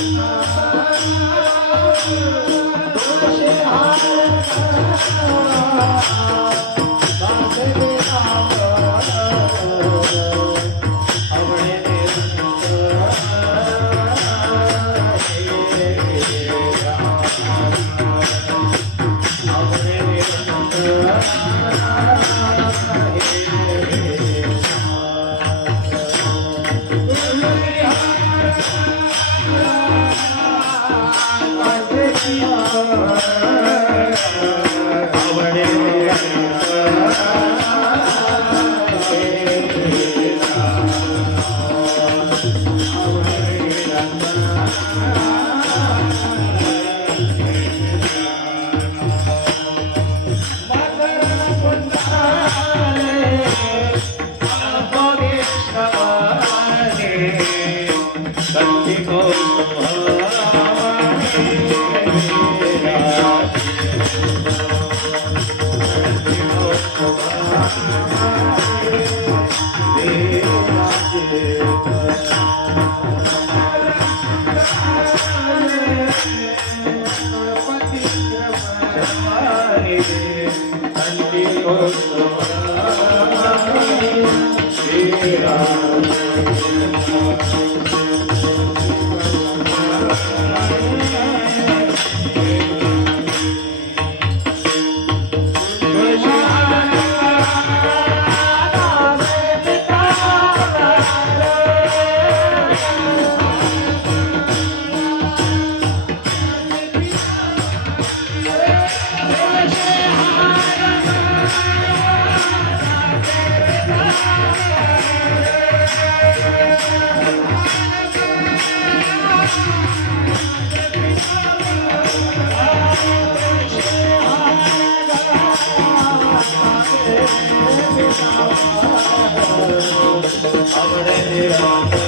Oh, Dios. I'm gonna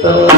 Cristo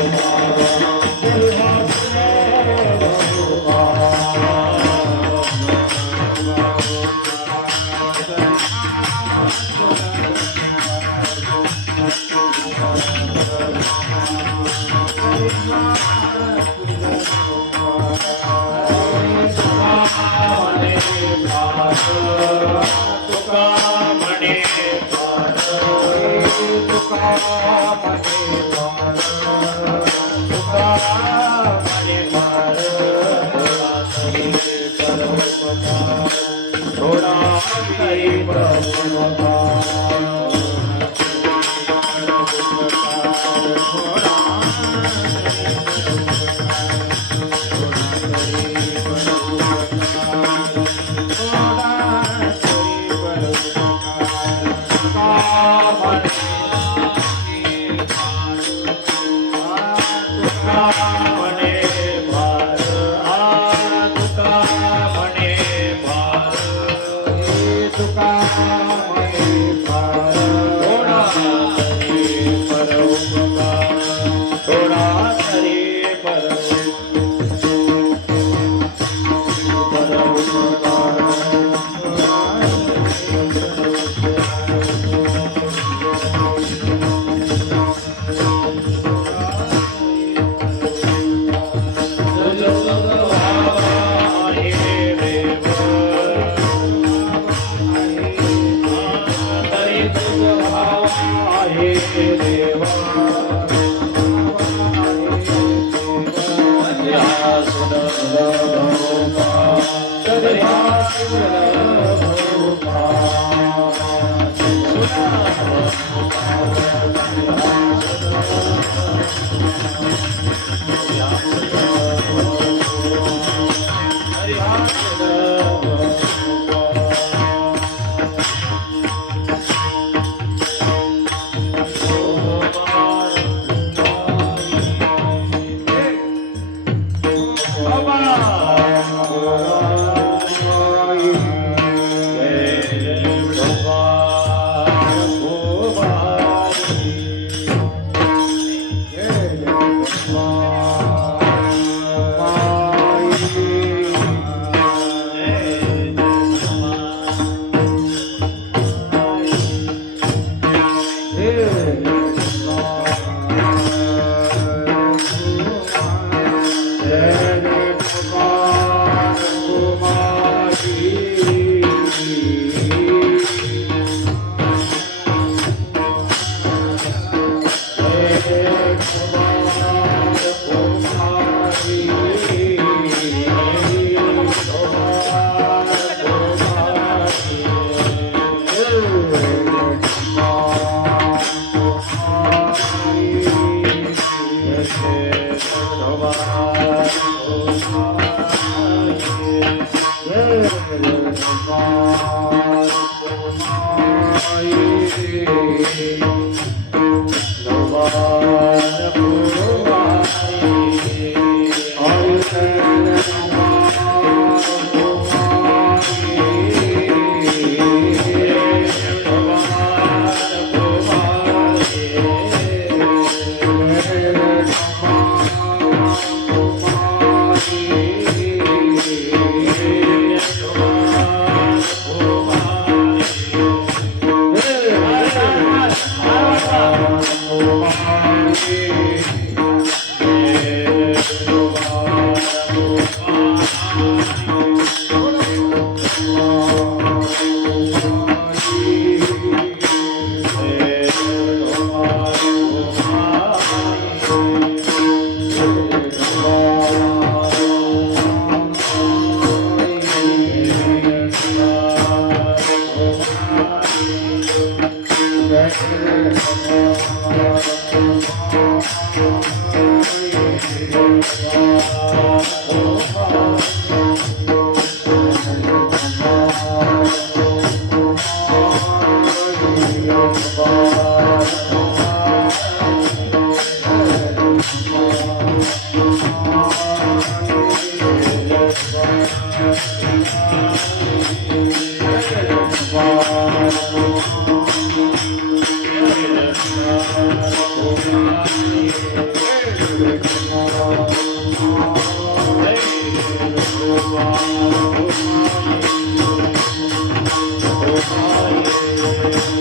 ब्रह्मता थोडा Oh, my